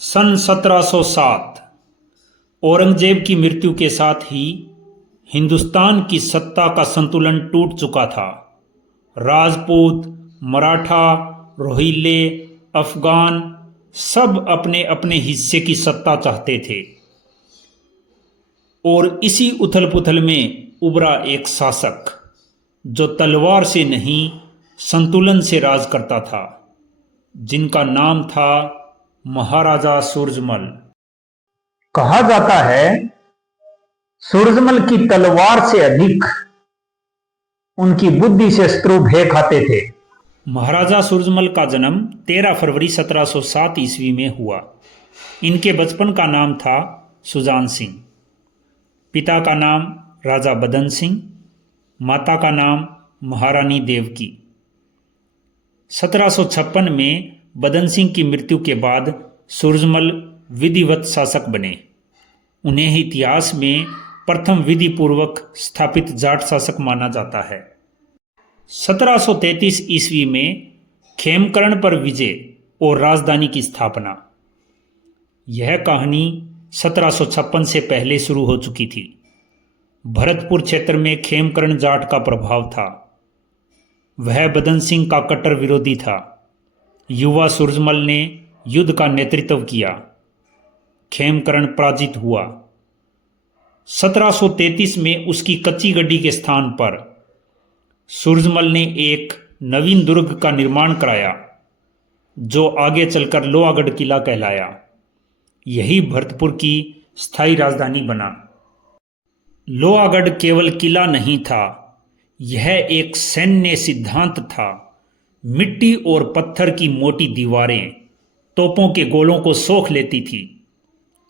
सन 1707 औरंगजेब की मृत्यु के साथ ही हिंदुस्तान की सत्ता का संतुलन टूट चुका था। राजपूत, मराठा, रोहिले, अफगान सब अपने अपने हिस्से की सत्ता चाहते थे और इसी उथल पुथल में उभरा एक शासक जो तलवार से नहीं संतुलन से राज करता था, जिनका नाम था महाराजा सूरजमल। कहा जाता है सूरजमल की तलवार से अधिक उनकी बुद्धि से शत्रु भय खाते थे। महाराजा सूरजमल का जन्म 13 फरवरी 1707 ईस्वी में हुआ। इनके बचपन का नाम था सुजान सिंह, पिता का नाम राजा बदन सिंह, माता का नाम महारानी देवकी। 1756 में बदन सिंह की मृत्यु के बाद सूरजमल विधिवत शासक बने। उन्हें इतिहास में प्रथम विधि पूर्वक स्थापित जाट शासक माना जाता है। 1733 ईस्वी में खेमकरण पर विजय और राजधानी की स्थापना। यह कहानी 1756 से पहले शुरू हो चुकी थी। भरतपुर क्षेत्र में खेमकरण जाट का प्रभाव था। वह बदन सिंह का कट्टर विरोधी था। युवा सूरजमल ने युद्ध का नेतृत्व किया। खेमकरण पराजित हुआ। 1733 में उसकी कच्ची गड्डी के स्थान पर सूरजमल ने एक नवीन दुर्ग का निर्माण कराया, जो आगे चलकर लोहागढ़ किला कहलाया। यही भरतपुर की स्थायी राजधानी बना। लोहागढ़ केवल किला नहीं था, यह एक सैन्य सिद्धांत था। मिट्टी और पत्थर की मोटी दीवारें तोपों के गोलों को सोख लेती थी।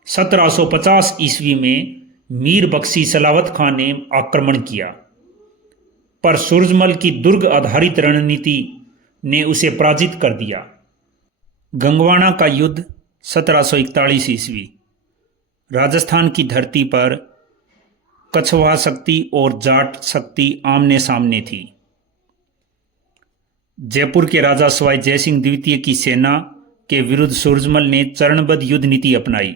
1750 ईस्वी में मीर बख्शी सलावत खां ने आक्रमण किया, पर सूरजमल की दुर्ग आधारित रणनीति ने उसे पराजित कर दिया। गंगवाना का युद्ध 1741 ईस्वी। राजस्थान की धरती पर कछवाहा शक्ति और जाट शक्ति आमने सामने थी। जयपुर के राजा सवाई जयसिंह द्वितीय की सेना के विरुद्ध सूरजमल ने चरणबद्ध युद्ध नीति अपनाई।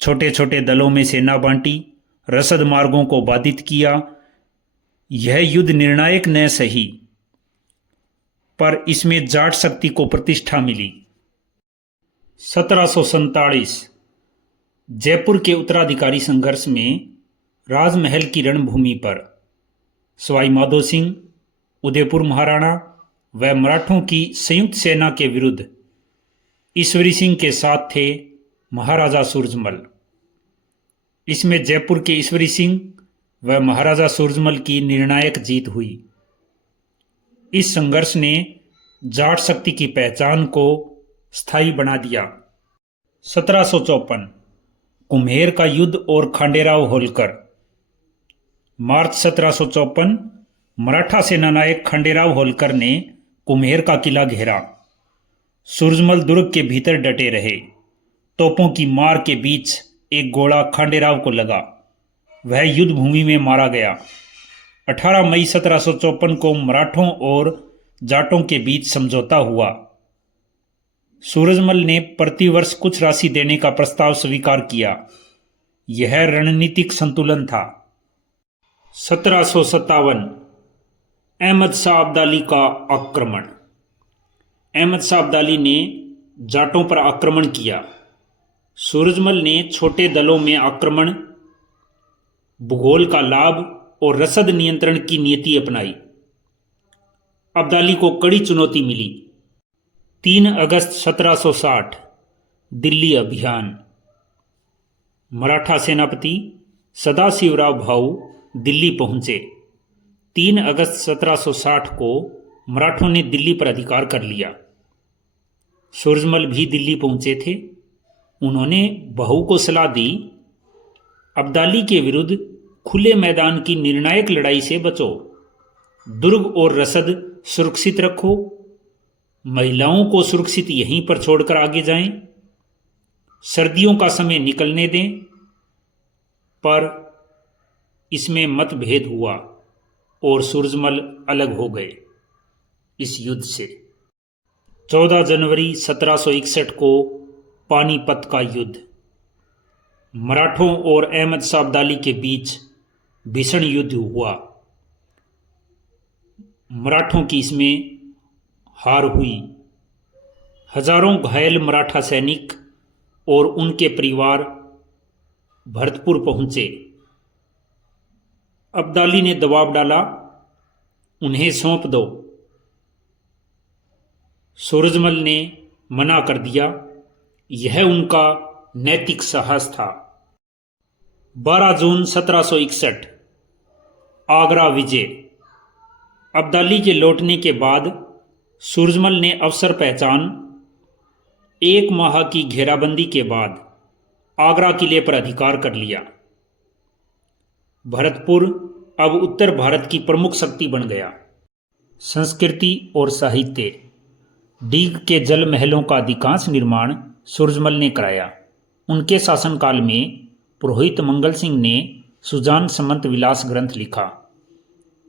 छोटे छोटे दलों में सेना बांटी, रसद मार्गों को बाधित किया। यह युद्ध निर्णायक न सही, पर इसमें जाट शक्ति को प्रतिष्ठा मिली। 1747 जयपुर के उत्तराधिकारी संघर्ष में राजमहल की रणभूमि पर सवाई माधो सिंह, उदयपुर महाराणा व मराठों की संयुक्त सेना के विरुद्ध ईश्वरी सिंह के साथ थे महाराजा सूरजमल। इसमें जयपुर के ईश्वरी सिंह व महाराजा सूरजमल की निर्णायक जीत हुई। इस संघर्ष ने जाट शक्ति की पहचान को स्थायी बना दिया। 1754 कुम्हेर का युद्ध और खांडेराव होलकर। मार्च 1754 मराठा सेनानायक खांडेराव होलकर ने कुम्हेर का किला घेरा। सूरजमल दुर्ग के भीतर डटे रहे। तोपों की मार के बीच एक गोला खांडेराव को लगा। वह युद्ध भूमि में मारा गया। 18 मई 1754 को मराठों और जाटों के बीच समझौता हुआ। सूरजमल ने प्रतिवर्ष कुछ राशि देने का प्रस्ताव स्वीकार किया। यह रणनीतिक संतुलन था। 1757 अहमद शाह अब्दाली का आक्रमण। अहमद शाह अब्दाली ने जाटों पर आक्रमण किया। सूरजमल ने छोटे दलों में आक्रमण, भूगोल का लाभ और रसद नियंत्रण की नीति अपनाई। अब्दाली को कड़ी चुनौती मिली। 3 अगस्त 1760 दिल्ली अभियान। मराठा सेनापति सदाशिवराव भाऊ दिल्ली पहुंचे। 3 अगस्त 1760 को मराठों ने दिल्ली पर अधिकार कर लिया। सूरजमल भी दिल्ली पहुंचे थे। उन्होंने बहू को सलाह दी, अब्दाली के विरुद्ध खुले मैदान की निर्णायक लड़ाई से बचो, दुर्ग और रसद सुरक्षित रखो, महिलाओं को सुरक्षित यहीं पर छोड़कर आगे जाएं, सर्दियों का समय निकलने दें। पर इसमें मतभेद हुआ और सूरजमल अलग हो गए इस युद्ध से। 14 जनवरी 1761 को पानीपत का युद्ध। मराठों और अहमद शाह अब्दाली के बीच भीषण युद्ध हुआ। मराठों की इसमें हार हुई। हजारों घायल मराठा सैनिक और उनके परिवार भरतपुर पहुंचे। अब्दाली ने दबाव डाला, उन्हें सौंप दो। सूरजमल ने मना कर दिया। यह उनका नैतिक साहस था। 12 जून 1761 आगरा विजय। अब्दाली के लौटने के बाद सूरजमल ने अवसर पहचान 1 माह की घेराबंदी के बाद आगरा किले पर अधिकार कर लिया। भरतपुर अब उत्तर भारत की प्रमुख शक्ति बन गया। संस्कृति और साहित्य। डीग के जल महलों का अधिकांश निर्माण सूरजमल ने कराया। उनके शासनकाल में पुरोहित मंगल सिंह ने सुजान समंत विलास ग्रंथ लिखा।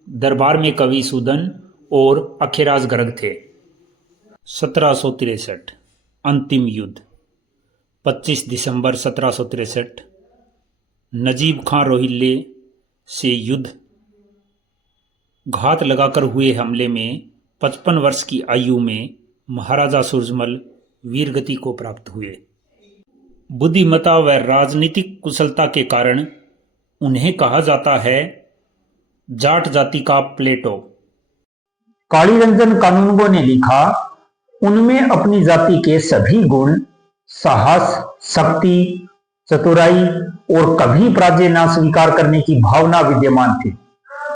दरबार में कवि सूदन और अखेराज गर्ग थे। 1763 अंतिम युद्ध। 25 दिसंबर 1763 नजीब खां रोहिले से युद्ध। घात लगाकर हुए हमले में 55 वर्ष की आयु में महाराजा सूरजमल वीरगति को प्राप्त हुए। बुद्धिमत्ता व राजनीतिक कुशलता के कारण उन्हें कहा जाता है जाट जाति का प्लेटो। कालीरंजन कानूनगो ने लिखा, उनमें अपनी जाति के सभी गुण, साहस, शक्ति, चतुराई और कभी पराजय ना स्वीकार करने की भावना विद्यमान थी।